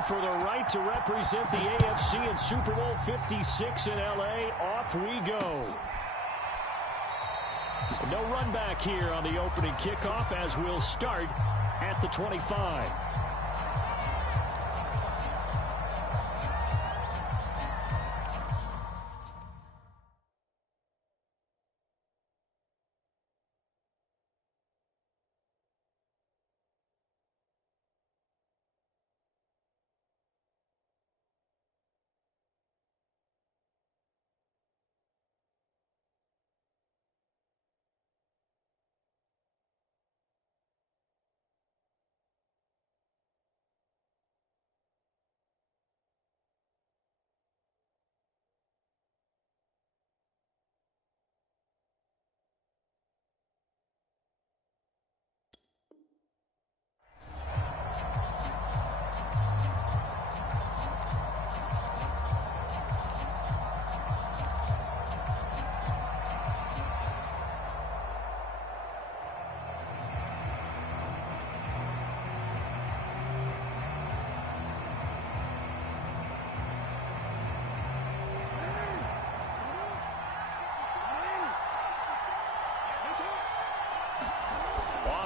in for the right to represent the AFC in Super Bowl 56 in L.A. Off we go. No run back here on the opening kickoff as we'll start at the 25.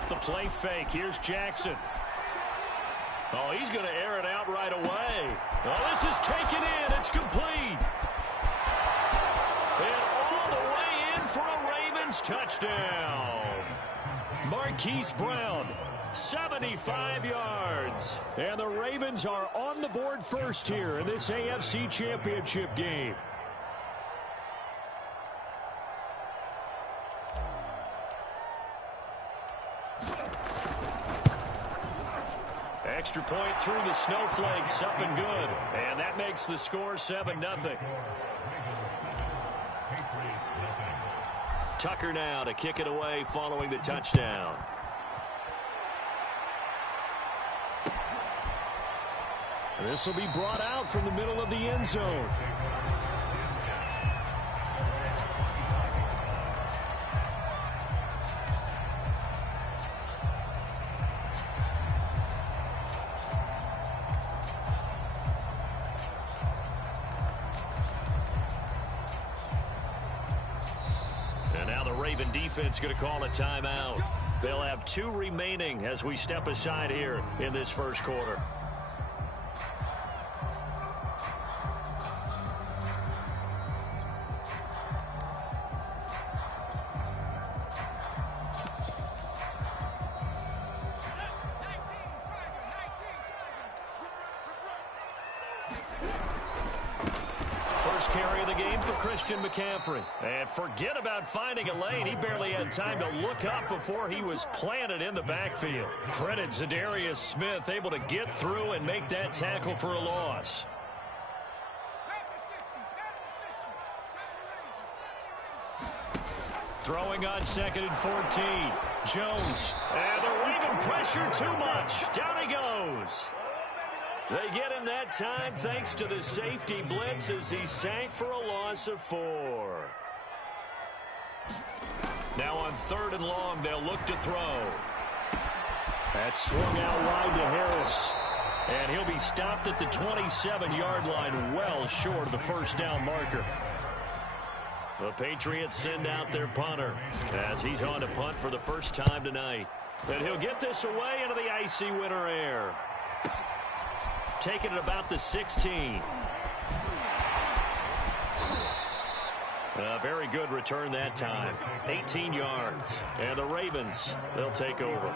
The play fake. Here's Jackson. Oh, he's going to air it out right away. Oh, this is taken in. It's complete. And all the way in for a Ravens touchdown. Marquise Brown, 75 yards. And the Ravens are on the board first here in this AFC Championship game. Extra point through the snowflakes, up and good. And that makes the score 7-0. Tucker now to kick it away following the touchdown. This will be brought out from the middle of the end zone. Defense going to call a timeout. They'll have 2 remaining as we step aside here in this first quarter. Carry of the game for Christian McCaffrey. And forget about finding a lane. He barely had time to look up before he was planted in the backfield. Credit Zadarius Smith, able to get through and make that tackle for a loss. Throwing on 2nd and 14. Jones. And the Raven pressure too much. Down he goes. They get him that time thanks to the safety blitz as he sank for a loss of 4. Now on 3rd and long, they'll look to throw. That's swung out wide to Harris. And he'll be stopped at the 27-yard line, well short of the first down marker. The Patriots send out their punter as he's on to punt for the first time tonight. And he'll get this away into the icy winter air. Taking it about the 16. A very good return that time. 18 yards. And the Ravens, they'll take over.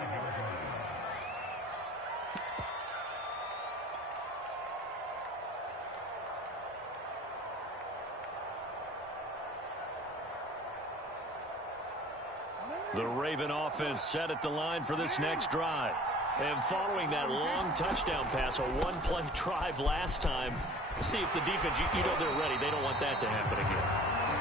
The Raven offense set at the line for this next drive. And following that long touchdown pass, a one-play drive last time, see if the defense, you know they're ready. They don't want that to happen again.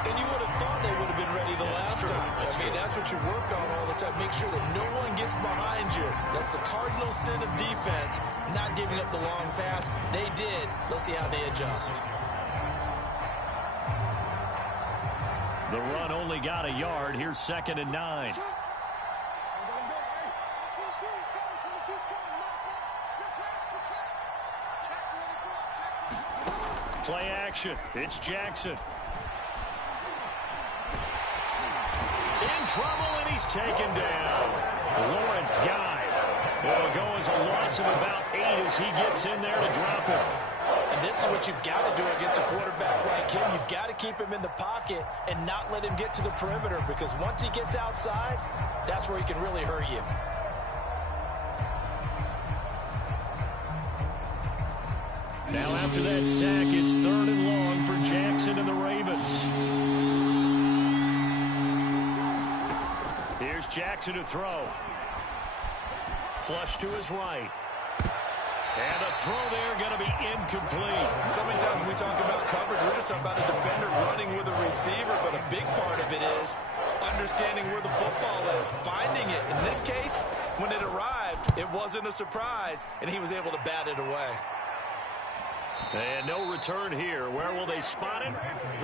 And you would have thought they would have been ready the last time. That's what you work on all the time. Make sure that no one gets behind you. That's the cardinal sin of defense, not giving up the long pass. They did. Let's see how they adjust. The run only got a yard. Here's 2nd and 9. Play action. It's Jackson. In trouble, and he's taken down. Lawrence Guy. It'll go as a loss of about 8 as he gets in there to drop him. And this is what you've got to do against a quarterback like him. You've got to keep him in the pocket and not let him get to the perimeter, because once he gets outside, that's where he can really hurt you. Now after that sack, it's 3rd and long for Jackson and the Ravens. Here's Jackson to throw. Flush to his right. And a throw there going to be incomplete. So many times we talk about coverage, we're just talking about a defender running with a receiver, but a big part of it is understanding where the football is, finding it. In this case, when it arrived, it wasn't a surprise, and he was able to bat it away. And no return here. Where will they spot it?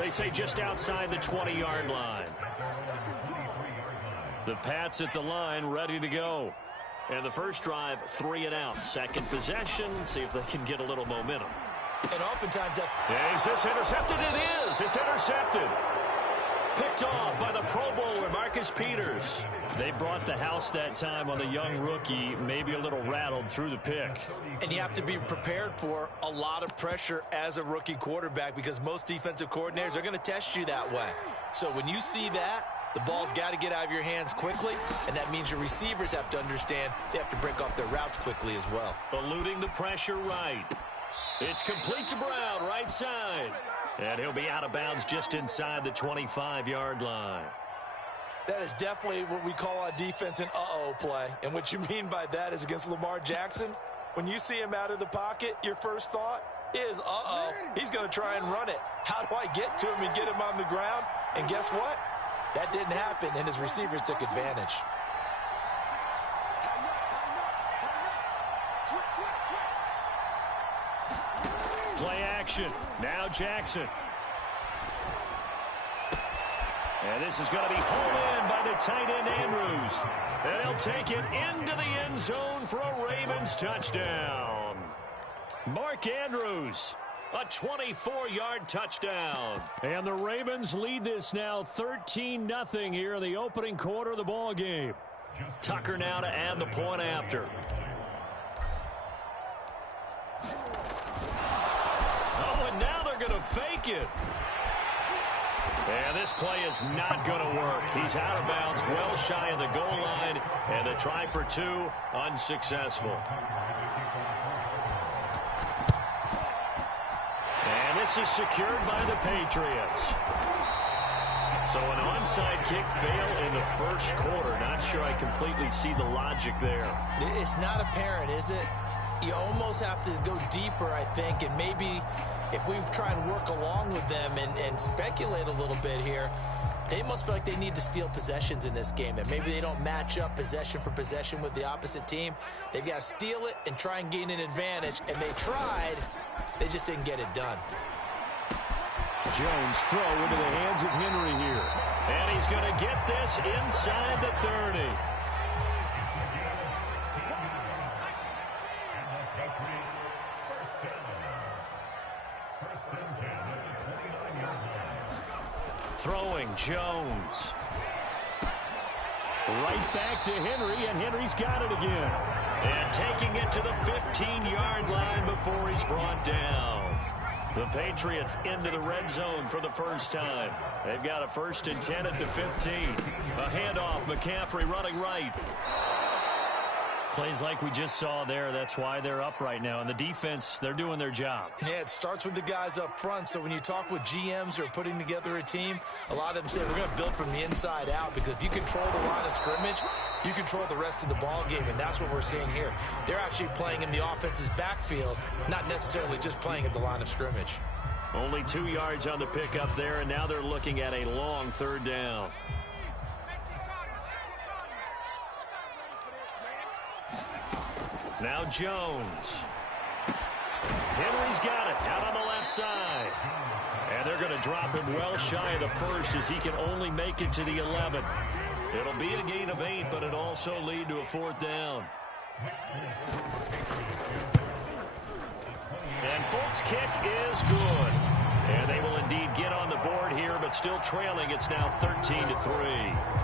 They say just outside the 20-yard line. The Pats at the line, ready to go. And the first drive, 3 and out. Second possession, see if they can get a little momentum. And oftentimes that... Is this intercepted? It is. It's intercepted. Picked off by the Pro Bowler, Marcus Peters. They brought the house that time on the young rookie, maybe a little rattled through the pick. And you have to be prepared for a lot of pressure as a rookie quarterback, because most defensive coordinators are going to test you that way. So when you see that, the ball's got to get out of your hands quickly, and that means your receivers have to understand they have to break off their routes quickly as well. Eluding the pressure right. It's complete to Brown, right side. And he'll be out of bounds just inside the 25-yard line. That is definitely what we call on defense an uh-oh play. And what you mean by that is against Lamar Jackson, when you see him out of the pocket, your first thought is, uh-oh, he's going to try and run it. How do I get to him and get him on the ground? And guess what? That didn't happen, and his receivers took advantage. Play action. Now Jackson. And this is going to be hauled in by the tight end Andrews. And he'll take it into the end zone for a Ravens touchdown. Mark Andrews, a 24-yard touchdown. And the Ravens lead this now 13-0 here in the opening quarter of the ball game. Tucker now to add the point after. Oh, and now they're going to fake it. And this play is not going to work. He's out of bounds, well shy of the goal line, and the try for 2 unsuccessful. And this is secured by the Patriots. So an onside kick fail in the first quarter. Not sure I completely see the logic there. It's not apparent, is it? You almost have to go deeper, I think, and maybe if we try and work along with them and speculate a little bit here, they must feel like they need to steal possessions in this game, and maybe they don't match up possession for possession with the opposite team. They've got to steal it and try and gain an advantage, and they tried. They just didn't get it done. Jones throw into the hands of Henry here. And he's going to get this inside the 30. Throwing Jones. Right back to Henry, and Henry's got it again. And taking it to the 15-yard line before he's brought down. The Patriots into the red zone for the first time. They've got a 1st and 10 at the 15. A handoff, McCaffrey running right. Plays like we just saw there. That's why they're up right now. And the defense, they're doing their job. Yeah, it starts with the guys up front. So when you talk with GMs who are putting together a team, a lot of them say we're going to build from the inside out, because if you control the line of scrimmage, you control the rest of the ball game, and that's what we're seeing here. They're actually playing in the offense's backfield, not necessarily just playing at the line of scrimmage. Only 2 yards on the pickup there, and now they're looking at a long 3rd down. Now Jones. Henry's got it out on the left side. And they're going to drop him well shy of the 1st as he can only make it to the 11. It'll be a gain of 8, but it also lead to a 4th down. And Folk's kick is good. And they will indeed get on the board here, but still trailing. It's now 13-3.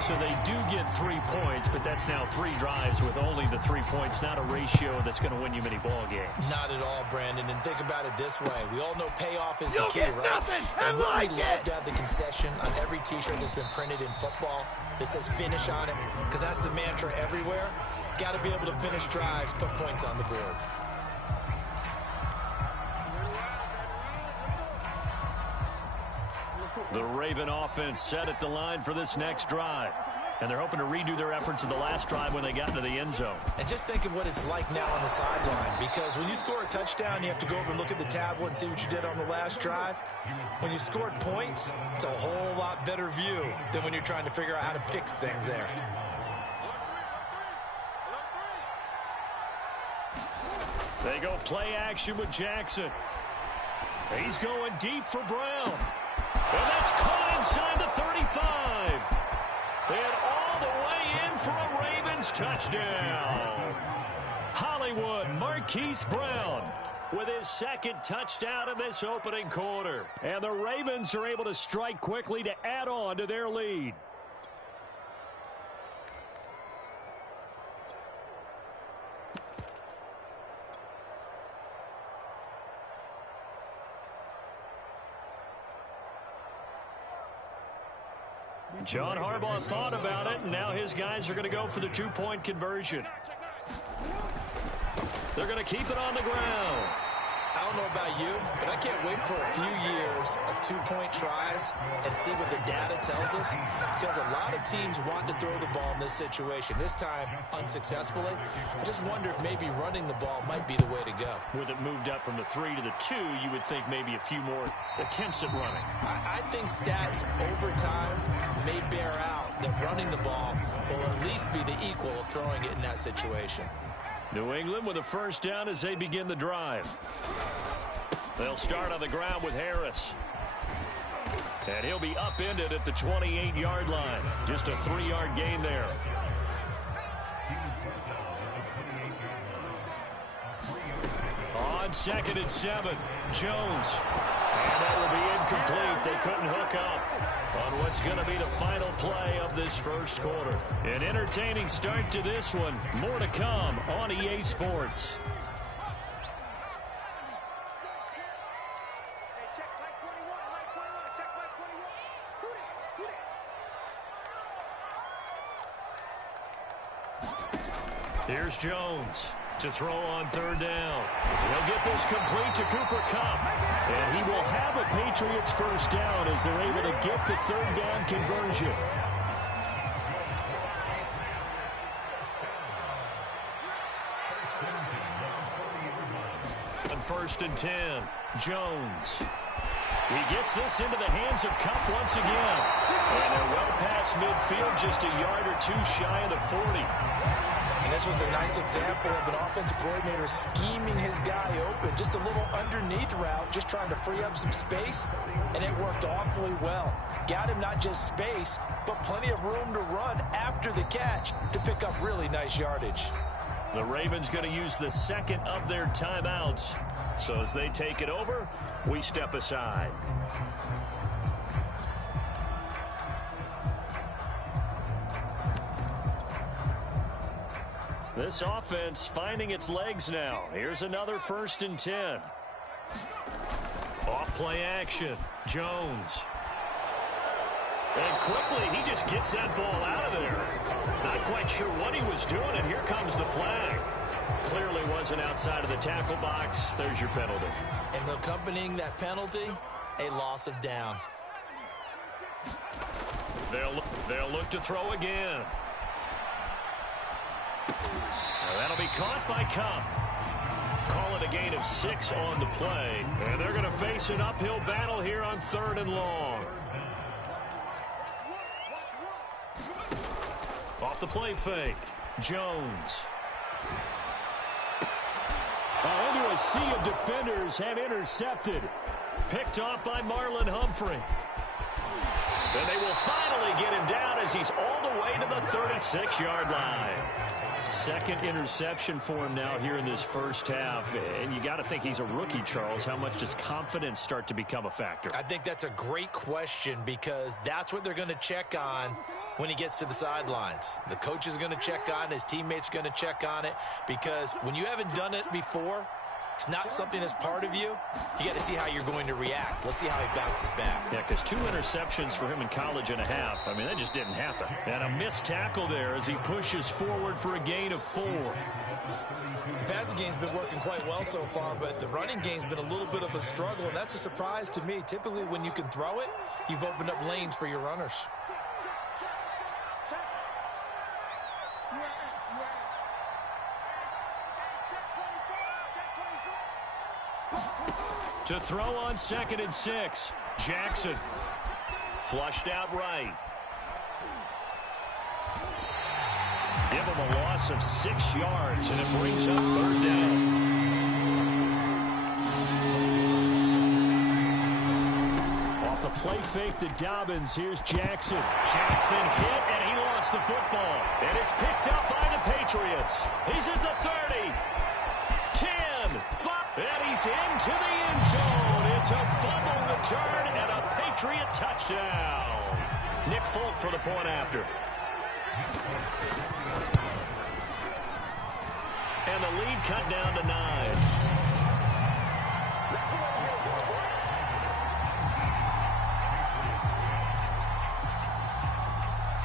So they do get 3 points, but that's now 3 drives with only the 3 points, not a ratio that's going to win you many ball games. Not at all, Brandon. And think about it this way. We all know payoff is the key, right? Nothing. And we love to have the concession on every T-shirt that's been printed in football that says finish on it, because that's the mantra everywhere. Got to be able to finish drives, put points on the board. The Raven offense set at the line for this next drive. And they're hoping to redo their efforts of the last drive when they got into the end zone. And just think of what it's like now on the sideline, because when you score a touchdown, you have to go over and look at the tablet and see what you did on the last drive. When you scored points, it's a whole lot better view than when you're trying to figure out how to fix things there. They go play action with Jackson. He's going deep for Brown. And that's caught inside the 35. And all the way in for a Ravens touchdown. Hollywood Marquise Brown with his second touchdown in this opening quarter. And the Ravens are able to strike quickly to add on to their lead. John Harbaugh thought about it, and now his guys are going to go for the 2-point conversion. They're going to keep it on the ground. I don't know about you, but I can't wait for a few years of 2-point tries and see what the data tells us, because a lot of teams want to throw the ball in this situation. This time, unsuccessfully. I just wonder if maybe running the ball might be the way to go. With it moved up from the 3 to the 2, you would think maybe a few more attempts at running. I think stats over time may bear out that running the ball will at least be the equal of throwing it in that situation. New England with a first down as they begin the drive. They'll start on the ground with Harris. And he'll be upended at the 28-yard line. Just a 3-yard gain there. On 2nd and 7, Jones. And that will be incomplete. They couldn't hook up on what's going to be the final play of this first quarter. An entertaining start to this one. More to come on EA Sports. Here's Jones to throw on 3rd down. He'll get this complete to Cooper Kupp. And he will have a Patriots first down as they're able to get the 3rd down conversion. On 1st and 10, Jones. He gets this into the hands of Kupp once again. And they're well past midfield, just a yard or 2 shy of the 40. And this was a nice example of an offensive coordinator scheming his guy open. Just a little underneath route, just trying to free up some space, and it worked awfully well. Got him not just space, but plenty of room to run after the catch to pick up really nice yardage. The Ravens going to use the second of their timeouts. So as they take it over, we step aside. This offense finding its legs now. Here's another 1st and 10. Off play action. Jones. And quickly, he just gets that ball out of there. Not quite sure what he was doing, and here comes the flag. Clearly wasn't outside of the tackle box. There's your penalty. And accompanying that penalty, a loss of down. They'll look to throw again. Now that'll be caught by Kupp. Call it a gain of 6 on the play. And they're going to face an uphill battle here on 3rd and long. Off the play fake. Jones. Into a sea of defenders and intercepted. Picked off by Marlon Humphrey. And they will finally get him down as he's all the way to the 36-yard line. Second interception for him now here in this first half. And you got to think he's a rookie, Charles. How much does confidence start to become a factor? I think that's a great question because that's what they're going to check on when he gets to the sidelines. The coach is going to check on it. His teammates are going to check on it because when you haven't done it before, it's not something that's part of you. You got to see how you're going to react. Let's see how he bounces back. Yeah, because 2 interceptions for him in college and a half. I mean, that just didn't happen. And a missed tackle there as he pushes forward for a gain of 4. The passing game's been working quite well so far, but the running game's been a little bit of a struggle, and that's a surprise to me. Typically, when you can throw it, you've opened up lanes for your runners. To throw on 2nd and 6. Jackson. Flushed out right. Give him a loss of 6 yards, and it brings up 3rd down. Off the play fake to Dobbins. Here's Jackson. Jackson hit, and he lost the football. And it's picked up by the Patriots. He's at the 30. 10, 5. And he's into the end zone. It's a fumble return and a Patriot touchdown. Nick Folk for the point after. And the lead cut down to 9.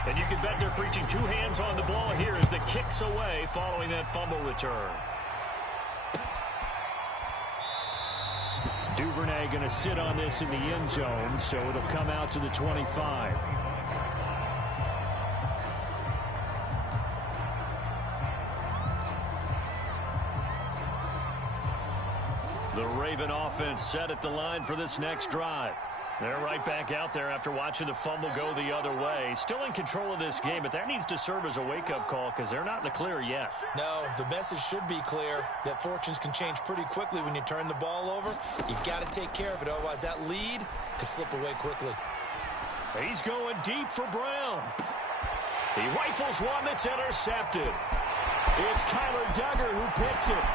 And you can bet they're preaching 2 hands on the ball here as the kick's away following that fumble return. Duvernay going to sit on this in the end zone, so it'll come out to the 25. The Raven offense set at the line for this next drive. They're right back out there after watching the fumble go the other way. Still in control of this game, but that needs to serve as a wake-up call because they're not in the clear yet. No, the message should be clear that fortunes can change pretty quickly when you turn the ball over. You've got to take care of it, otherwise that lead could slip away quickly. He's going deep for Brown. He rifles one that's intercepted. It's Kyler Duggar who picks it.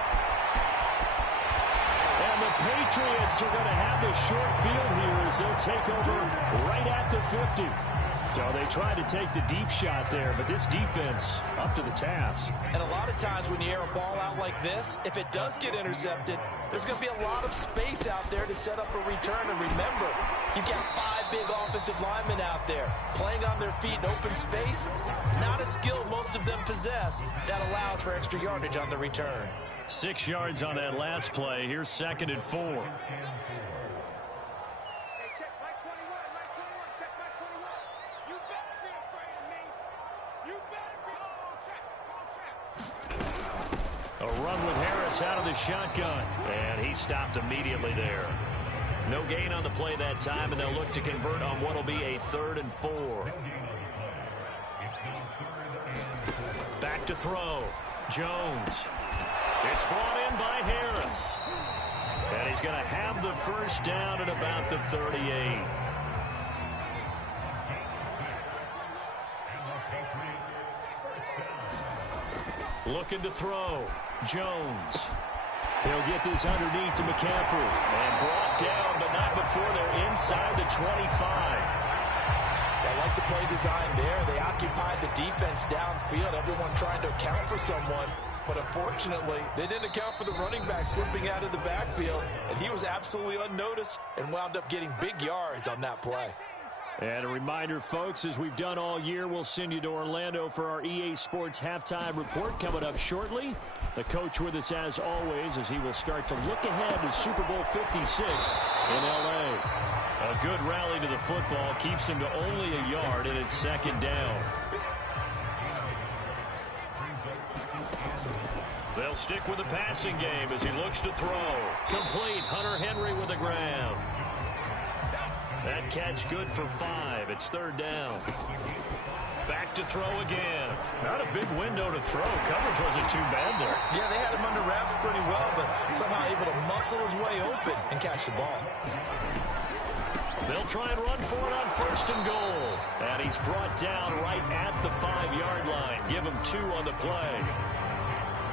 And the Patriots are going to have the short field here as they'll take over right at the 50. So they tried to take the deep shot there, but this defense up to the task. And a lot of times when you air a ball out like this, if it does get intercepted, there's going to be a lot of space out there to set up a return. And remember, you've got 5 big offensive linemen out there playing on their feet in open space. Not a skill most of them possess that allows for extra yardage on the return. 6 yards on that last play. Here's 2nd and 4. A run with Harris out of the shotgun. And he stopped immediately there. No gain on the play that time, and they'll look to convert on what will be a 3rd and 4. Back to throw. Jones. It's brought in by Harris. And he's going to have the first down at about the 38. Looking to throw. Jones. He'll get this underneath to McCaffrey. And brought down, but not before they're inside the 25. I like the play design there. They occupied the defense downfield, everyone trying to account for someone. But unfortunately, they didn't account for the running back slipping out of the backfield, and he was absolutely unnoticed and wound up getting big yards on that play. And a reminder, folks, as we've done all year, we'll send you to Orlando for our EA Sports halftime report coming up shortly. The coach with us as always as he will start to look ahead to Super Bowl 56 in L.A. A good rally to the football keeps him to only a yard, and it's 2nd down. They'll stick with the passing game as he looks to throw. Complete. Hunter Henry with the ground. That catch good for 5. It's 3rd down. Back to throw again. Not a big window to throw. Coverage wasn't too bad there. Yeah, they had him under wraps pretty well, but somehow able to muscle his way open and catch the ball. They'll try and run for it on 1st and goal. And he's brought down right at the 5-yard line. Give him 2 on the play.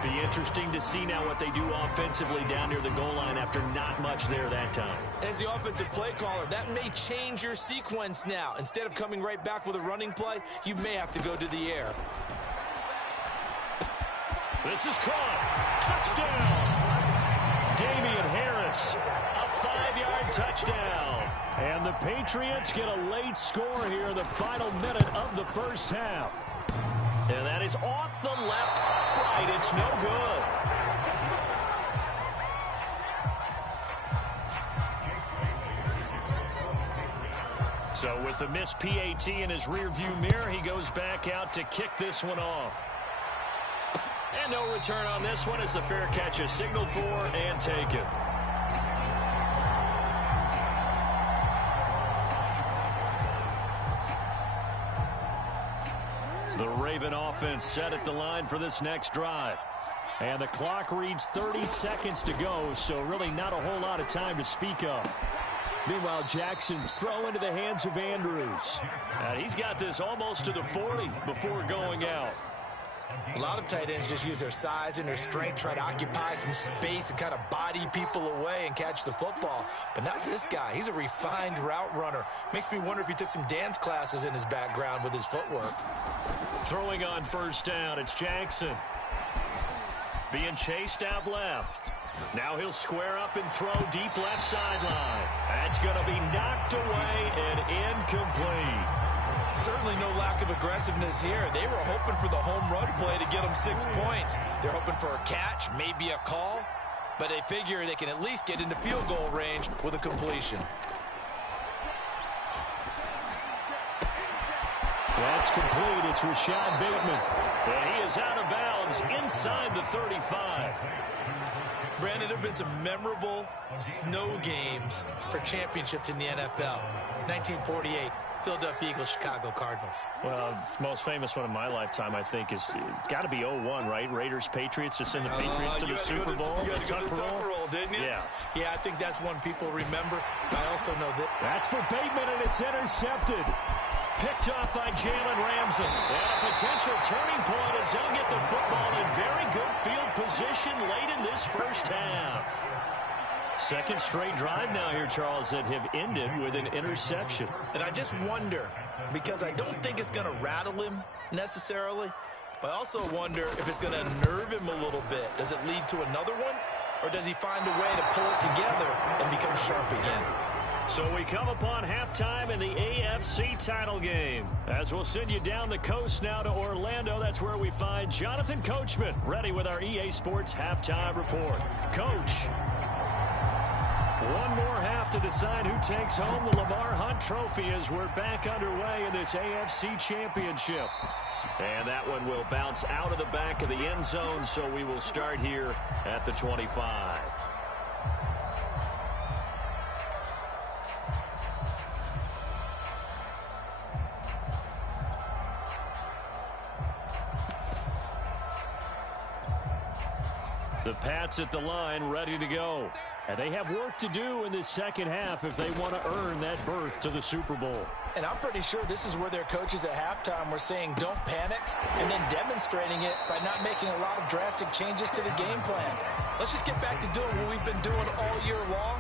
Be interesting to see now what they do offensively down near the goal line after not much there that time. As the offensive play caller, that may change your sequence now. Instead of coming right back with a running play, you may have to go to the air. This is caught. Touchdown. Damian Harris, a 5-yard touchdown. And the Patriots get a late score here in the final minute of the first half. And that is off the left upright. It's no good. So with the missed PAT in his rearview mirror, he goes back out to kick this one off. And no return on this one as the fair catch is signaled for and taken. The Raven offense set at the line for this next drive. And the clock reads 30 seconds to go, so really not a whole lot of time to speak of. Meanwhile, Jackson's throw into the hands of Andrews. And he's got this almost to the 40 before going out. A lot of tight ends just use their size and their strength, try to occupy some space and kind of body people away and catch the football. But not this guy. He's a refined route runner. Makes me wonder if he took some dance classes in his background with his footwork. Throwing on 1st down, it's Jackson. Being chased out left. Now he'll square up and throw deep left sideline. That's going to be knocked away and incomplete. Certainly no lack of aggressiveness here. They were hoping for the home run play to get them 6 points. They're hoping for a catch, maybe a call, but they figure they can at least get into field goal range with a completion. That's complete. It's Rashad Bateman. And he is out of bounds inside the 35. Brandon, there have been some memorable snow games for championships in the NFL. 1948. Philadelphia Eagles, Chicago Cardinals. Well, the most famous one in my lifetime, I think, is got to be 0-1, right? Raiders, Patriots, to send the Patriots to the Super Bowl. You got to go to the Tucker Roll, didn't you? Yeah. Yeah, I think that's one people remember. I also know that. That's for Bateman, and it's intercepted. Picked off by Jalen Ramsey. And a potential turning point as they'll get the football in very good field position late in this first half. Second straight drive now here, Charles, that have ended with an interception. And I just wonder, because I don't think it's going to rattle him necessarily, but I also wonder if it's going to nerve him a little bit. Does it lead to another one, or does he find a way to pull it together and become sharp again? So we come upon halftime in the AFC title game. As we'll send you down the coast now to Orlando, that's where we find Jonathan Coachman, ready with our EA Sports halftime report. Coach. One more half to decide who takes home the Lamar Hunt Trophy as we're back underway in this AFC Championship. And that one will bounce out of the back of the end zone, so we will start here at the 25. The Pats at the line, ready to go. And they have work to do in this second half if they want to earn that berth to the Super Bowl. And I'm pretty sure this is where their coaches at halftime were saying don't panic, and then demonstrating it by not making a lot of drastic changes to the game plan. Let's just get back to doing what we've been doing all year long.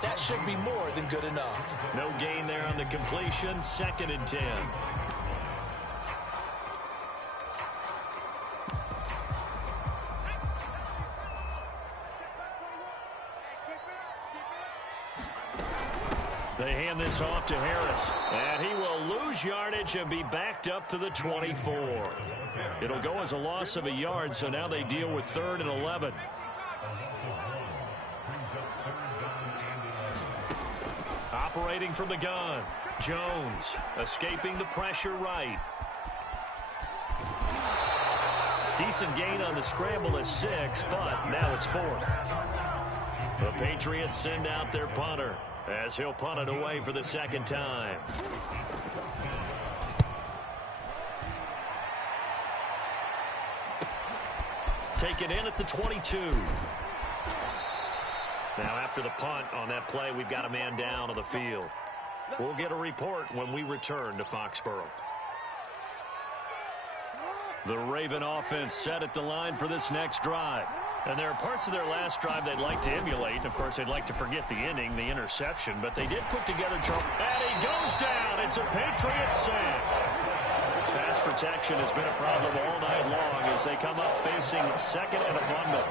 That should be more than good enough. No gain there on the completion. 2nd and 10. They hand this off to Harris, and he will lose yardage and be backed up to the 24. It'll go as a loss of a yard, so now they deal with 3rd and 11. Operating from the gun, Jones escaping the pressure right. Decent gain on the scramble at 6, but now it's 4th. The Patriots send out their punter, as he'll punt it away for the 2nd time. Taken in at the 22. Now after the punt on that play, we've got a man down on the field. We'll get a report when we return to Foxborough. The Raven offense set at the line for this next drive. And there are parts of their last drive they'd like to emulate. Of course, they'd like to forget the inning, the interception. But they did put together Charles. And he goes down. It's a Patriot sack. Pass protection has been a problem all night long as they come up facing second and a bundle.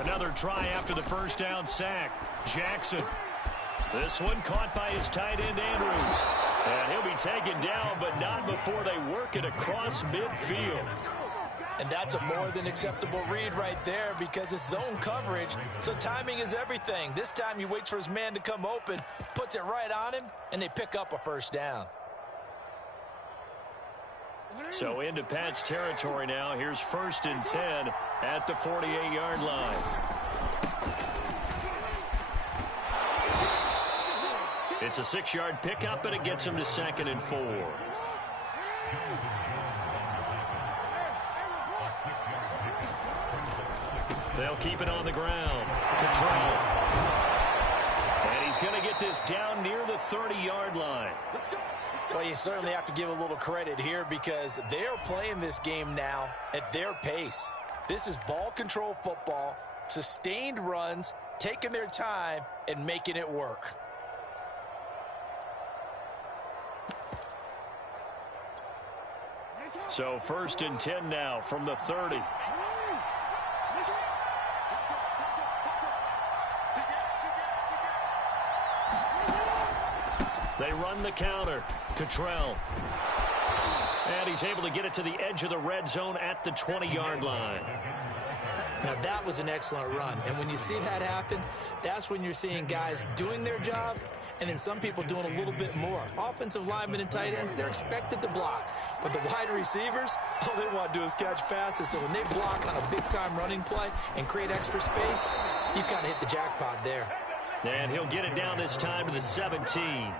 Another try after the first down sack. Jackson. This one caught by his tight end, Andrews. And he'll be taken down, but not before they work it across midfield. And that's a more than acceptable read right there because it's zone coverage, so timing is everything. This time he waits for his man to come open, puts it right on him, and they pick up a first down. So into Pat's territory now. Here's 1st and 10 at the 48-yard line. It's a 6-yard pickup, and it gets him to 2nd and 4. They'll keep it on the ground. Control. And he's going to get this down near the 30-yard line. Well, you certainly have to give a little credit here because they are playing this game now at their pace. This is ball control football, sustained runs, taking their time, and making it work. So 1st and 10 now from the 30. They run the counter. Cottrell. And he's able to get it to the edge of the red zone at the 20-yard line. Now, that was an excellent run. And when you see that happen, that's when you're seeing guys doing their job and then some people doing a little bit more. Offensive linemen and tight ends, they're expected to block. But the wide receivers, all they want to do is catch passes. So when they block on a big-time running play and create extra space, you've kind of hit the jackpot there. And he'll get it down this time to the 17.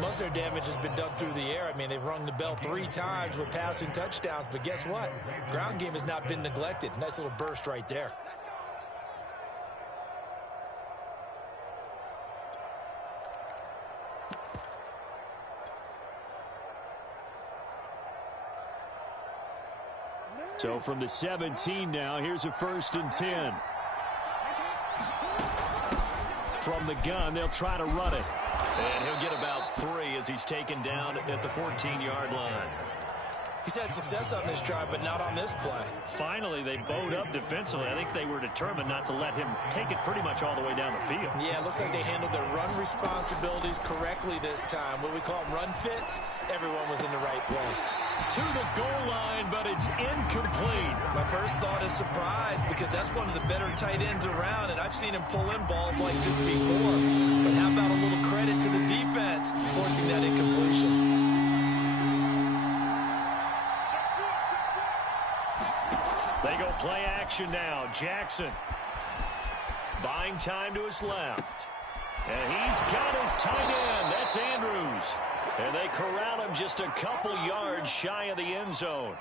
Most of their damage has been done through the air. I mean, they've rung the bell 3 times with passing touchdowns. But guess what? Ground game has not been neglected. Nice little burst right there. So from the 17 now, here's a 1st and 10. From the gun, they'll try to run it. And he'll get about 3 as he's taken down at the 14-yard line. He's had success on this drive, but not on this play. Finally, they bowed up defensively. I think they were determined not to let him take it pretty much all the way down the field. Yeah, it looks like they handled their run responsibilities correctly this time. What we call them run fits, everyone was in the right place. To the goal line, but it's incomplete. My first thought is surprise because that's one of the better tight ends around, and I've seen him pull in balls like this before. But how about a little credit to the defense forcing that incompletion? They go play action now. Jackson buying time to his left. And he's got his tight end. That's Andrews. And they corral him just a couple yards shy of the end zone.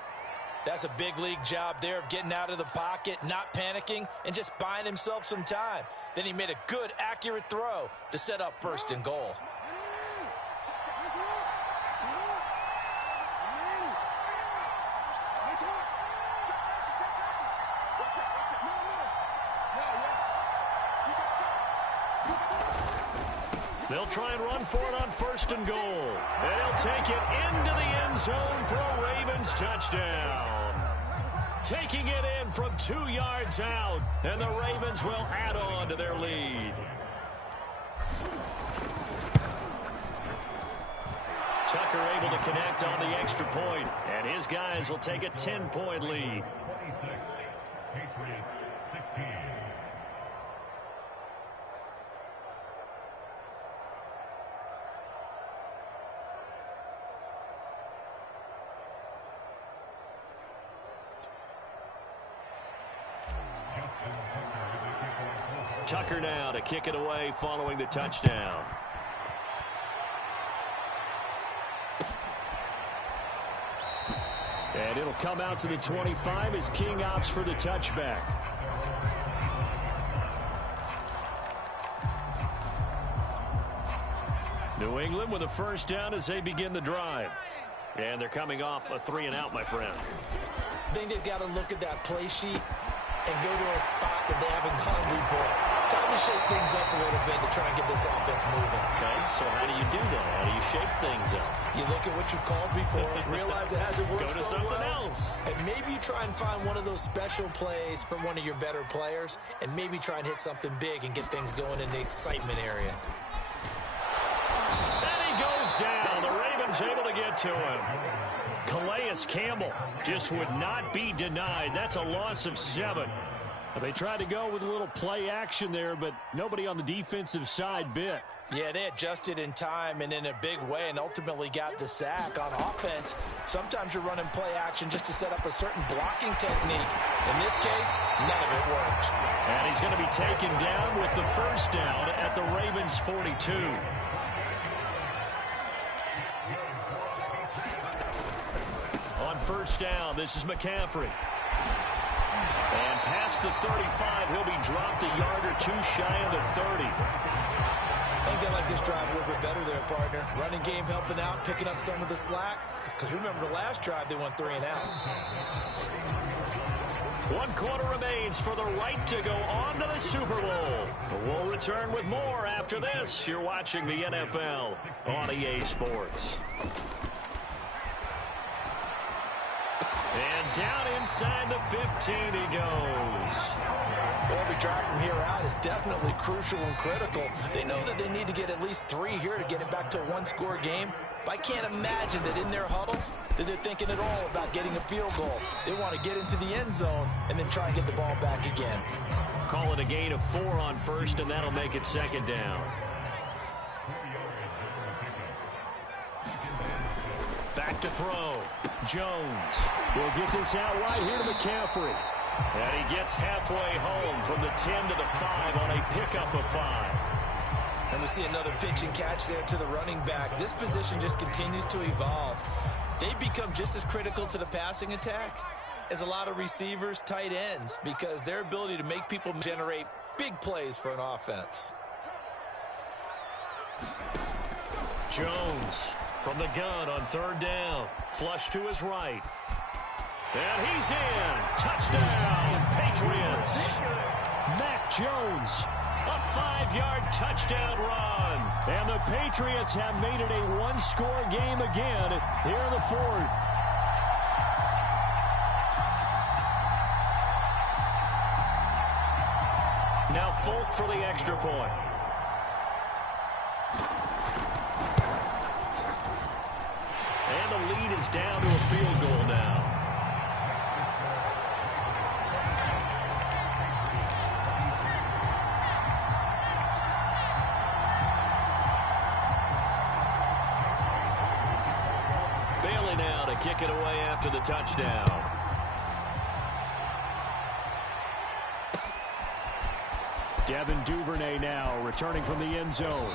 That's a big league job there of getting out of the pocket, not panicking, and just buying himself some time. Then he made a good, accurate throw to set up 1st and goal. They'll try and run for it on 1st and goal. And he'll take it into the end zone for a Ravens touchdown. Taking it in from 2 yards out. And the Ravens will add on to their lead. Tucker able to connect on the extra point. And his guys will take a 10-point lead. Tucker now to kick it away following the touchdown. And it'll come out to the 25 as King opts for the touchback. New England with a first down as they begin the drive. And they're coming off a 3-and-out, my friend. I think they've got to look at that play sheet and go to a spot that they haven't gone before. Time to shake things up a little bit to try and get this offense moving. Okay, so how do you do that? How do you shake things up? You look at what you've called before, realize it hasn't worked so so something well, else. and maybe you try and find one of those special plays from one of your better players, and maybe try and hit something big and get things going in the excitement area. And he goes down. The Ravens able to get to him. Calais Campbell just would not be denied. That's a loss of 7. They tried to go with a little play action there, but nobody on the defensive side bit. Yeah, they adjusted in time and in a big way and ultimately got the sack. On offense, sometimes you're running play action just to set up a certain blocking technique. In this case, none of it worked. And he's going to be taken down with the first down at the Ravens' 42. On first down, this is McCaffrey. And past the 35, he'll be dropped a yard or two shy of the 30. I think they like this drive a little bit better there, partner. Running game helping out, picking up some of the slack. Because remember, the last drive, they went 3-and-out. 1 quarter remains for the right to go on to the Super Bowl. We'll return with more after this. You're watching the NFL on EA Sports. And down inside the 15 he goes. Every drive from here out is definitely crucial and critical. They know that they need to get at least 3 here to get it back to a 1-score game. But I can't imagine that in their huddle that they're thinking at all about getting a field goal. They want to get into the end zone and then try and get the ball back again. Call it a gain of 4 on first, and that'll make it second down. Back to throw. Jones will get this out wide here to McCaffrey. And he gets halfway home from the 10 to the 5 on a pickup of 5. And we see another pitch and catch there to the running back. This position just continues to evolve. They've become just as critical to the passing attack as a lot of receivers, tight ends, because their ability to make people generate big plays for an offense. Jones from the gun on third down. Flush to his right. And he's in. Touchdown, Patriots. Mac Jones, a 5-yard touchdown run. And the Patriots have made it a 1-score game again here in the 4th. Now Folk for the extra point. And the lead is down to a field goal now. Bailey now to kick it away after the touchdown. Devin Duvernay now returning from the end zone.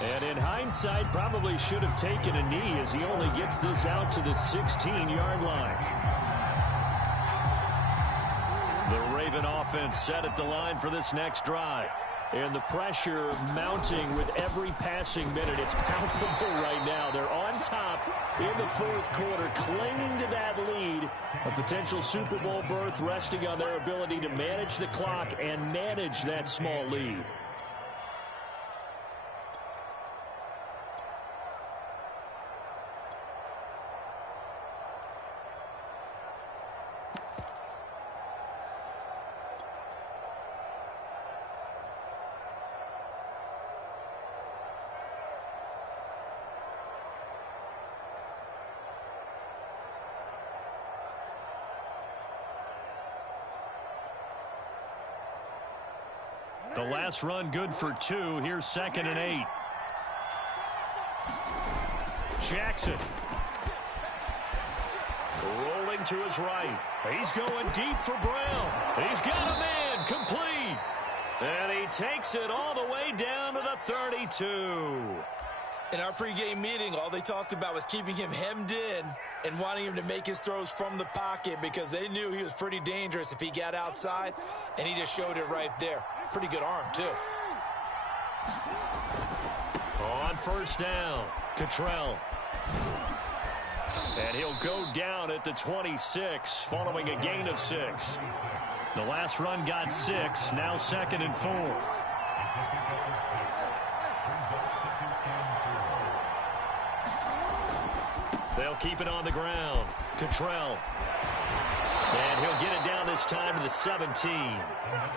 And in hindsight, probably should have taken a knee as he only gets this out to the 16-yard line. The Raven offense set at the line for this next drive. And the pressure mounting with every passing minute. It's palpable right now. They're on top in the 4th quarter, clinging to that lead. A potential Super Bowl berth resting on their ability to manage the clock and manage that small lead. The last run good for 2. Here's 2nd and 8. Jackson. Rolling to his right. He's going deep for Brown. He's got a man complete. And he takes it all the way down to the 32. In our pregame meeting, all they talked about was keeping him hemmed in and wanting him to make his throws from the pocket because they knew he was pretty dangerous if he got outside, and he just showed it right there. Pretty good arm, too. On first down, Cottrell. And he'll go down at the 26 following a gain of 6. The last run got 6, now 2nd and 4. They'll keep it on the ground. Cottrell. And he'll get it down this time to the 17.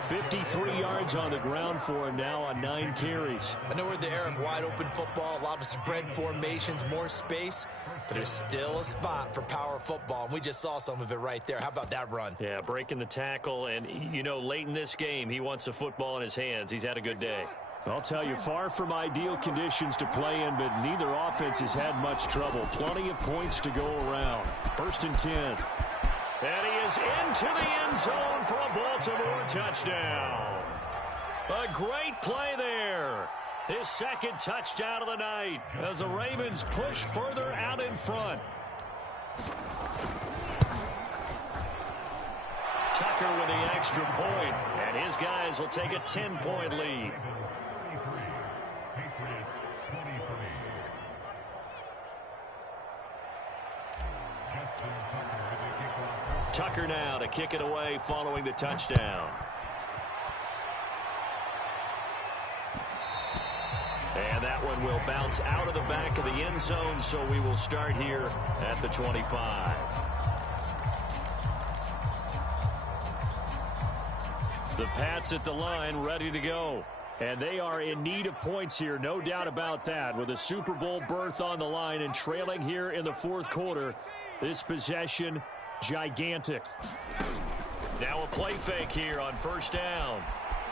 53 yards on the ground for him now on 9 carries. I know we're in the era of wide-open football, a lot of spread formations, more space, but there's still a spot for power football, and we just saw some of it right there. How about that run? Yeah, breaking the tackle, and, you know, late in this game, he wants the football in his hands. He's had a good day. I'll tell you, far from ideal conditions to play in, but neither offense has had much trouble. Plenty of points to go around. 1st and 10. And he is into the end zone for a Baltimore touchdown. A great play there. His 2nd touchdown of the night as the Ravens push further out in front. Tucker with the extra point, and his guys will take a 10-point lead. Tucker now to kick it away following the touchdown. And that one will bounce out of the back of the end zone, so we will start here at the 25. The Pats at the line ready to go. And they are in need of points here, no doubt about that. With a Super Bowl berth on the line and trailing here in the 4th quarter, this possession gigantic. Now a play fake here on first down.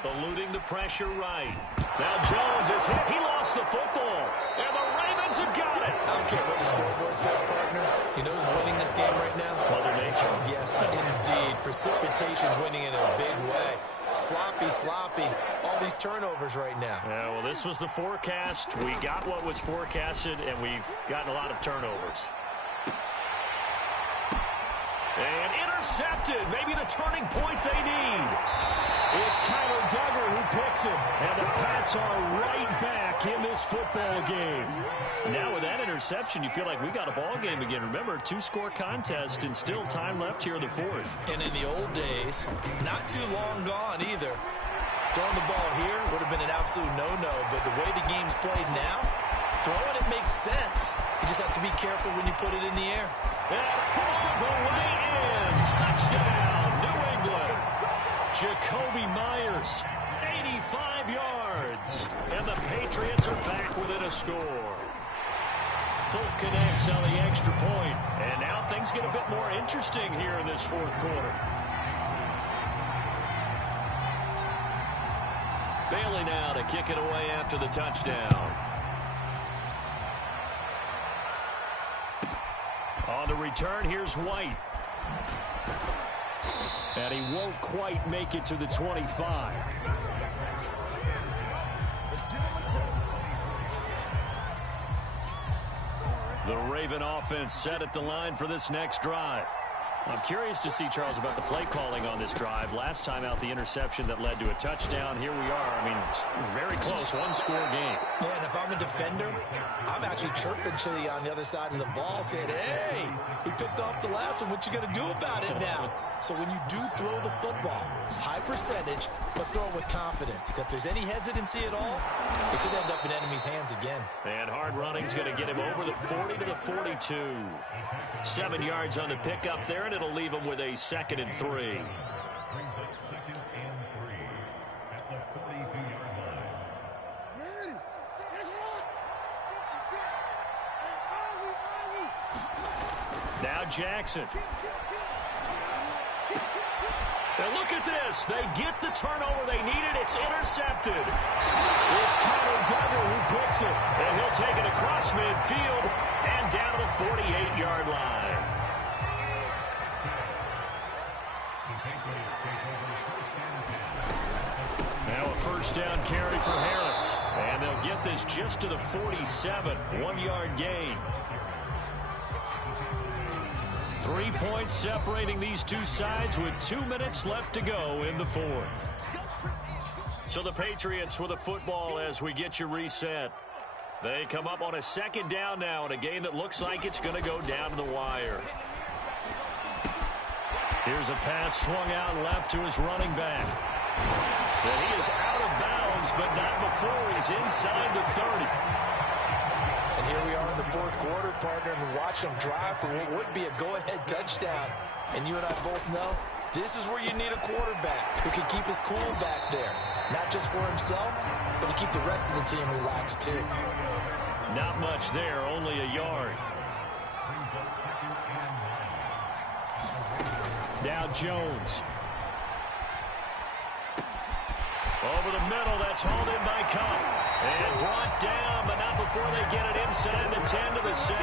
Eluding the pressure right. Now Jones is hit. He lost the football. And the Ravens have got it. I don't care what the scoreboard says, partner. You know who's winning this game right now? Mother Nature. Yes, indeed. Precipitation's winning in a big way. Sloppy. All these turnovers right now. Yeah, well, this was the forecast. We got what was forecasted, and we've gotten a lot of turnovers. And intercepted. Maybe the turning point they need. It's Kyler Duggar who picks it. And the Pats are right back in this football game. Now with that interception, you feel like we got a ball game again. Remember, 2-score contest and still time left here in the 4th. And in the old days, not too long gone either. Throwing the ball here would have been an absolute no-no. But the way the game's played now, throwing it makes sense. You just have to be careful when you put it in the air. And all the way in. Touchdown, New England. Jacoby Myers, 85 yards. And the Patriots are back within a score. Folk connects on the extra point. And now things get a bit more interesting here in this 4th quarter. Bailey now to kick it away after the touchdown. On the return, here's White. And he won't quite make it to the 25. The Raven offense set at the line for this next drive. I'm curious to see, Charles, about the play calling on this drive. Last time out, the interception that led to a touchdown. Here we are. I mean, very close, 1-score game. Yeah, and if I'm a defender, I'm actually chirping Chili on the other side of the ball, saying, hey, we picked off the last one. What you going to do about it now? So when you do throw the football, high percentage, but throw it with confidence. Because if there's any hesitancy at all, it could end up in enemy's hands again. And hard running's going to get him over the 40 to the 42. 7 yards on the pickup there, and it'll leave him with a 2nd and 3. Now Jackson. And look at this. They get the turnover they needed. It's intercepted. It's Kyler Duggar who picks it. And he'll take it across midfield and down to the 48-yard line. Now a first down carry for Harris. And they'll get this just to the 47. 1-yard gain. 3 points separating these two sides with 2 minutes left to go in the fourth. So the Patriots with a football as we get you reset. They come up on a second down now in a game that looks like it's going to go down to the wire. Here's a pass swung out left to his running back. And he is out of bounds, but not before he's inside the 30. And here we are in the fourth quarter, partner, and watching them drive for what would be a go-ahead touchdown. And you and I both know this is where you need a quarterback who can keep his cool back there. Not just for himself, but to keep the rest of the team relaxed, too. Not much there, only a yard. Now Jones. Over the middle, that's hauled in by Cup. And brought down, but not before they get it inside the 10 to the 7.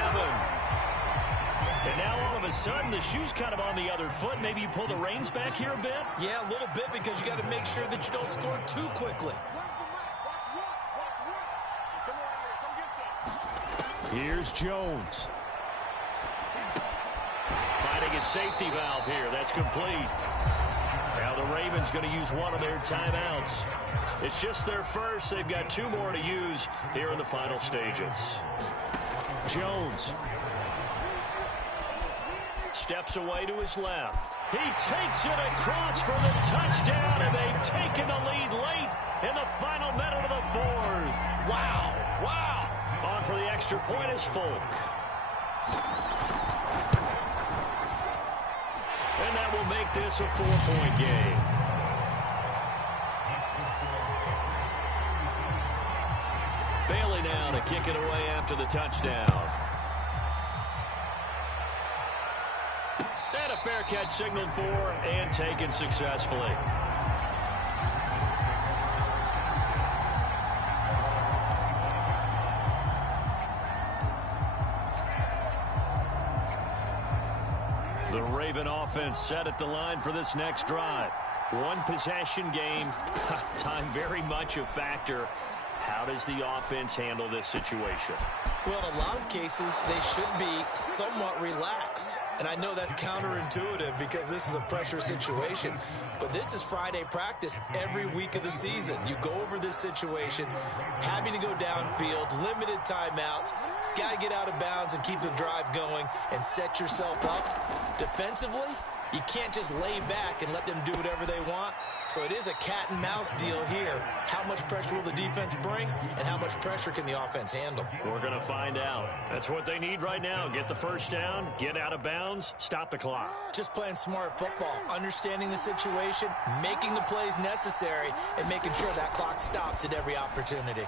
And now all of a sudden, the shoe's kind of on the other foot. Maybe you pull the reins back here a bit? Yeah, a little bit, because you got to make sure that you don't score too quickly. Here's Jones. Finding a safety valve here. That's complete. Now the Ravens going to use one of their timeouts. It's just their first. They've got 2 more to use here in the final stages. Jones steps away to his left. He takes it across for the touchdown, and they've taken the lead late in the final minute of the fourth. Wow. Wow. On for the extra point is Folk. And that will make this a 4-point game. Bailey now to kick it away after the touchdown. And a fair catch signaled for and taken successfully. The Raven offense set at the line for this next drive. One possession game. Time very much a factor. How does the offense handle this situation? Well, in a lot of cases, they should be somewhat relaxed. And I know that's counterintuitive because this is a pressure situation. But this is Friday practice every week of the season. You go over this situation, having to go downfield, limited timeouts, got to get out of bounds and keep the drive going and set yourself up. Defensively, you can't just lay back and let them do whatever they want. So it is a cat and mouse deal here. How much pressure will the defense bring, and how much pressure can the offense handle? We're going to find out. That's what they need right now. Get the first down, get out of bounds, stop the clock. Just playing smart football, understanding the situation, making the plays necessary, and making sure that clock stops at every opportunity.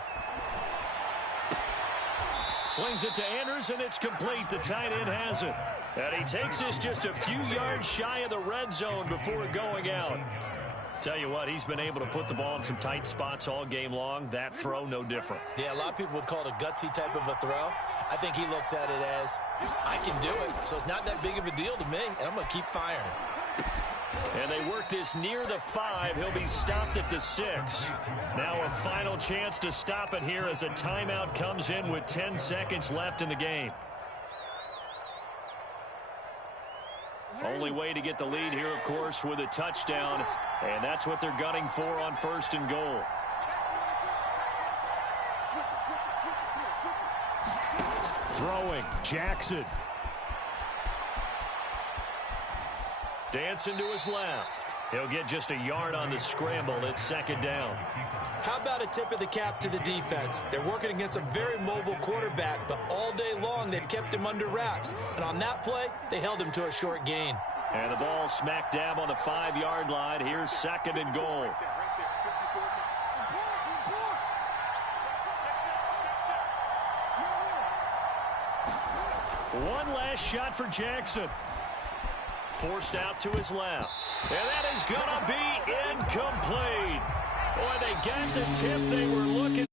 Slings it to Andrews, and it's complete. The tight end has it. And he takes this just a few yards shy of the red zone before going out. Tell you what, he's been able to put the ball in some tight spots all game long. That throw, no different. Yeah, a lot of people would call it a gutsy type of a throw. I think he looks at it as, I can do it, so it's not that big of a deal to me, and I'm going to keep firing. And they work this near the 5. He'll be stopped at the 6. Now a final chance to stop it here as a timeout comes in with 10 seconds left in the game. Only way to get the lead here, of course, with a touchdown. And that's what they're gunning for on 1st and goal. Throwing, Jackson. Dancing to his left. He'll get just a yard on the scramble. It's 2nd down. How about a tip of the cap to the defense? They're working against a very mobile quarterback, but all day long they've kept him under wraps. And on that play, they held him to a short gain. And the ball smack dab on the 5-yard line. Here's 2nd and goal. One last shot for Jackson. Forced out to his left. And that is going to be incomplete. Boy, they got the tip they were looking